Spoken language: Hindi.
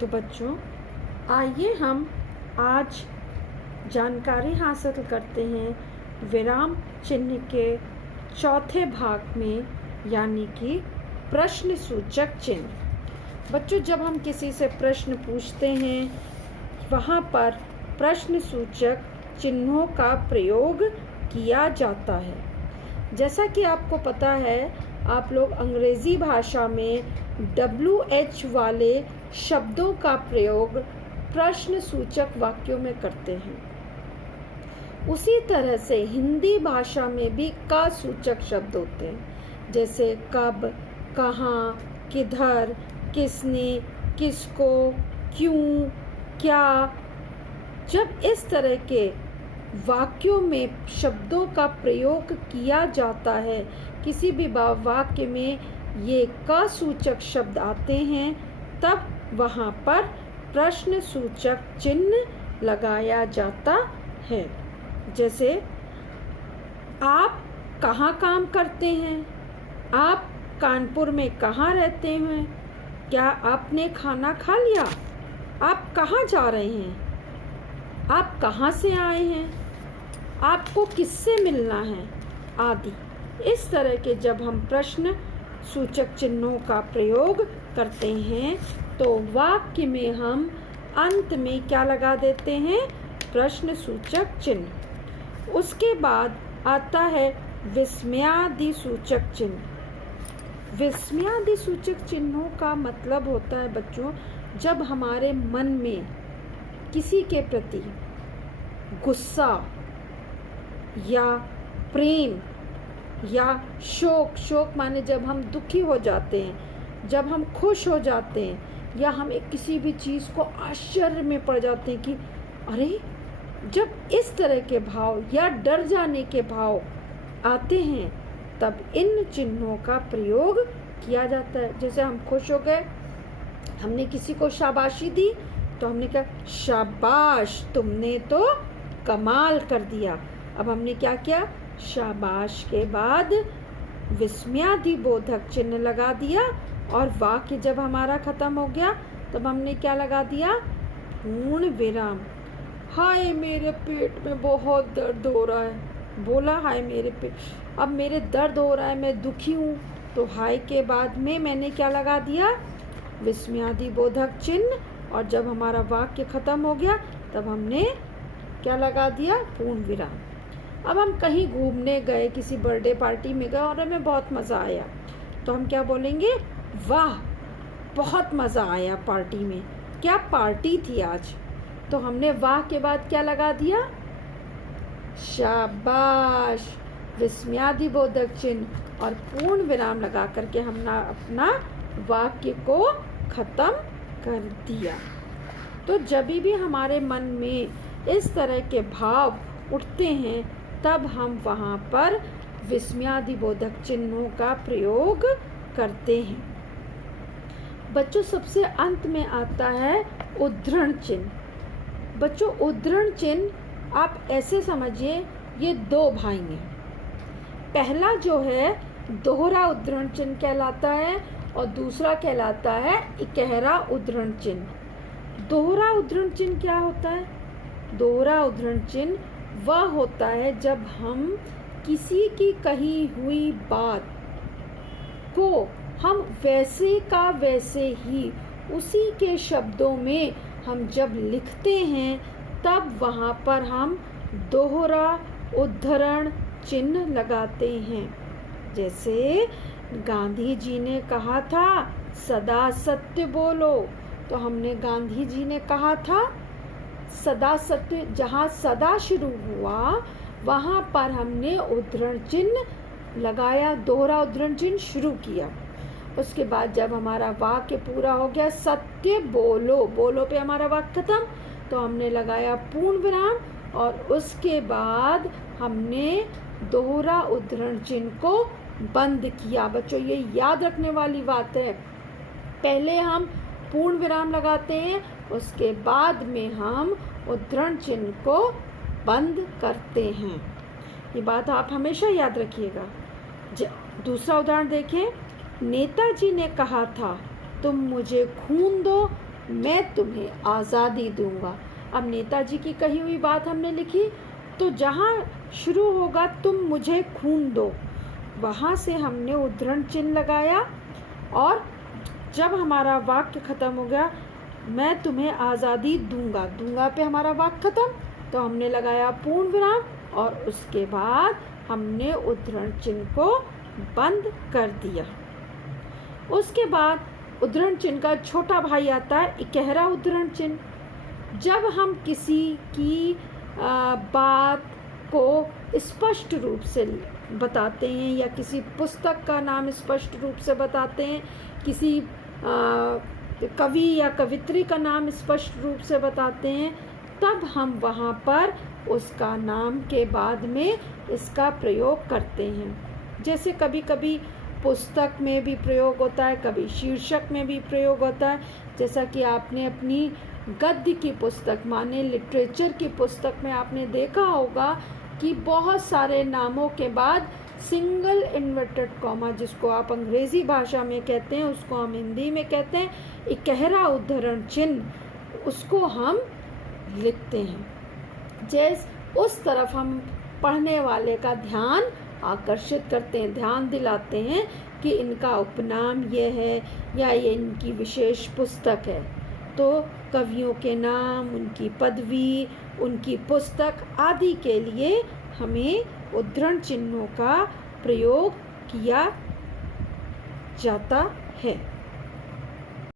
तो बच्चों, आइए हम आज जानकारी हासिल करते हैं विराम चिन्ह के चौथे भाग में, यानी कि प्रश्न सूचक चिन्ह। बच्चों, जब हम किसी से प्रश्न पूछते हैं वहाँ पर प्रश्न सूचक चिन्हों का प्रयोग किया जाता है। जैसा कि आपको पता है, आप लोग अंग्रेज़ी भाषा में WH वाले शब्दों का प्रयोग प्रश्न सूचक वाक्यों में करते हैं। उसी तरह से हिंदी भाषा में भी का सूचक शब्द होते हैं, जैसे कब, कहाँ, किधर, किसने, किसको, क्यों, क्या। जब इस तरह के वाक्यों में शब्दों का प्रयोग किया जाता है, किसी भी वाक्य में ये का सूचक शब्द आते हैं, तब वहाँ पर प्रश्न सूचक चिन्ह लगाया जाता है। जैसे आप कहाँ काम करते हैं, आप कानपुर में कहाँ रहते हैं, क्या आपने खाना खा लिया, आप कहाँ जा रहे हैं, आप कहाँ से आए हैं, आपको किससे मिलना है, आदि। इस तरह के जब हम प्रश्न सूचक चिन्हों का प्रयोग करते हैं तो वाक्य में हम अंत में क्या लगा देते हैं, प्रश्न सूचक चिन्ह। उसके बाद आता है विस्मयादि सूचक चिन्ह। विस्मयादि सूचक चिन्हों का मतलब होता है बच्चों, जब हमारे मन में किसी के प्रति गुस्सा या प्रेम या शोक माने जब हम दुखी हो जाते हैं, जब हम खुश हो जाते हैं, या हमें किसी भी चीज़ को आश्चर्य में पड़ जाते हैं कि अरे, जब इस तरह के भाव या डर जाने के भाव आते हैं, तब इन चिन्हों का प्रयोग किया जाता है। जैसे हम खुश हो गए, हमने किसी को शाबाशी दी, तो हमने कहा शाबाश, तुमने तो कमाल कर दिया। अब हमने क्या किया, शाबाश के बाद विस्मयादि बोधक चिन्ह लगा दिया, और वाक्य जब हमारा खत्म हो गया तब हमने क्या लगा दिया, पूर्ण विराम। हाय मेरे पेट में बहुत दर्द हो रहा है, बोला हाय मेरे पेट, अब मेरे दर्द हो रहा है, मैं दुखी हूँ, तो हाय के बाद में मैंने क्या लगा दिया, विस्मयादि बोधक चिन्ह। और जब हमारा वाक्य खत्म हो गया तब हमने क्या लगा दिया, पूर्ण विराम। अब हम कहीं घूमने गए, किसी बर्थडे पार्टी में गए और हमें बहुत मज़ा आया, तो हम क्या बोलेंगे, वाह बहुत मज़ा आया पार्टी में, क्या पार्टी थी आज। तो हमने वाह के बाद क्या लगा दिया, शाबाश, विस्मयादि बोधक चिन्ह और पूर्ण विराम लगा करके हमने अपना वाक्य को ख़त्म कर दिया। तो जब भी हमारे मन में इस तरह के भाव उठते हैं, तब हम वहाँ पर विस्मयादि बोधक चिन्हों का प्रयोग करते हैं। बच्चों, सबसे अंत में आता है उद्धरण चिन्ह। बच्चों, उद्धरण चिन्ह आप ऐसे समझिए, ये दो भाई हैं। पहला जो है दोहरा उद्धरण चिन्ह कहलाता है और दूसरा कहलाता है इकहरा उद्धरण चिन्ह। दोहरा उद्धरण चिन्ह क्या होता है, दोहरा उद्धरण चिन्ह वह होता है जब हम किसी की कही हुई बात को हम वैसे का वैसे ही उसी के शब्दों में हम जब लिखते हैं, तब वहाँ पर हम दोहरा उद्धरण चिन्ह लगाते हैं। जैसे गांधी जी ने कहा था सदा सत्य बोलो, तो हमने गांधी जी ने कहा था सदा सत्य, जहाँ सदा शुरू हुआ वहाँ पर हमने उद्धरण चिन्ह लगाया, दोहरा उद्धरण चिन्ह शुरू किया। उसके बाद जब हमारा वाक्य पूरा हो गया, सत्य बोलो, बोलो पे हमारा वाक्य खत्म, तो हमने लगाया पूर्ण विराम और उसके बाद हमने दोहरा उद्धरण चिन्ह को बंद किया। बच्चों, ये याद रखने वाली बात है, पहले हम पूर्ण विराम लगाते हैं, उसके बाद में हम उद्धरण चिन्ह को बंद करते हैं। ये बात आप हमेशा याद रखिएगा। दूसरा उदाहरण देखें, नेताजी ने कहा था तुम मुझे खून दो, मैं तुम्हें आज़ादी दूंगा। अब नेताजी की कही हुई बात हमने लिखी, तो जहाँ शुरू होगा तुम मुझे खून दो, वहाँ से हमने उद्धरण चिन्ह लगाया, और जब हमारा वाक्य ख़त्म हो गया, मैं तुम्हें आज़ादी दूंगा, दूंगा पे हमारा वाक्य ख़त्म, तो हमने लगाया पूर्ण विराम, और उसके बाद हमने उद्धरण चिन्ह को बंद कर दिया। उसके बाद उद्धरण चिन्ह का छोटा भाई आता है इकहरा उद्धरण चिन्ह। जब हम किसी की बात को स्पष्ट रूप से बताते हैं, या किसी पुस्तक का नाम स्पष्ट रूप से बताते हैं, किसी कवि या कवित्री का नाम स्पष्ट रूप से बताते हैं, तब हम वहाँ पर उसका नाम के बाद में इसका प्रयोग करते हैं। जैसे कभी कभी पुस्तक में भी प्रयोग होता है, कभी शीर्षक में भी प्रयोग होता है। जैसा कि आपने अपनी गद्य की पुस्तक माने लिटरेचर की पुस्तक में आपने देखा होगा कि बहुत सारे नामों के बाद सिंगल इन्वर्टेड कॉमा, जिसको आप अंग्रेज़ी भाषा में कहते हैं, उसको हम हिंदी में कहते हैं इकहरा उद्धरण चिन्ह, उसको हम लिखते हैं। जैसे उस तरफ हम पढ़ने वाले का ध्यान आकर्षित करते हैं, ध्यान दिलाते हैं कि इनका उपनाम ये है या ये इनकी विशेष पुस्तक है। तो कवियों के नाम, उनकी पदवी, उनकी पुस्तक आदि के लिए हमें उद्धरण चिन्हों का प्रयोग किया जाता है।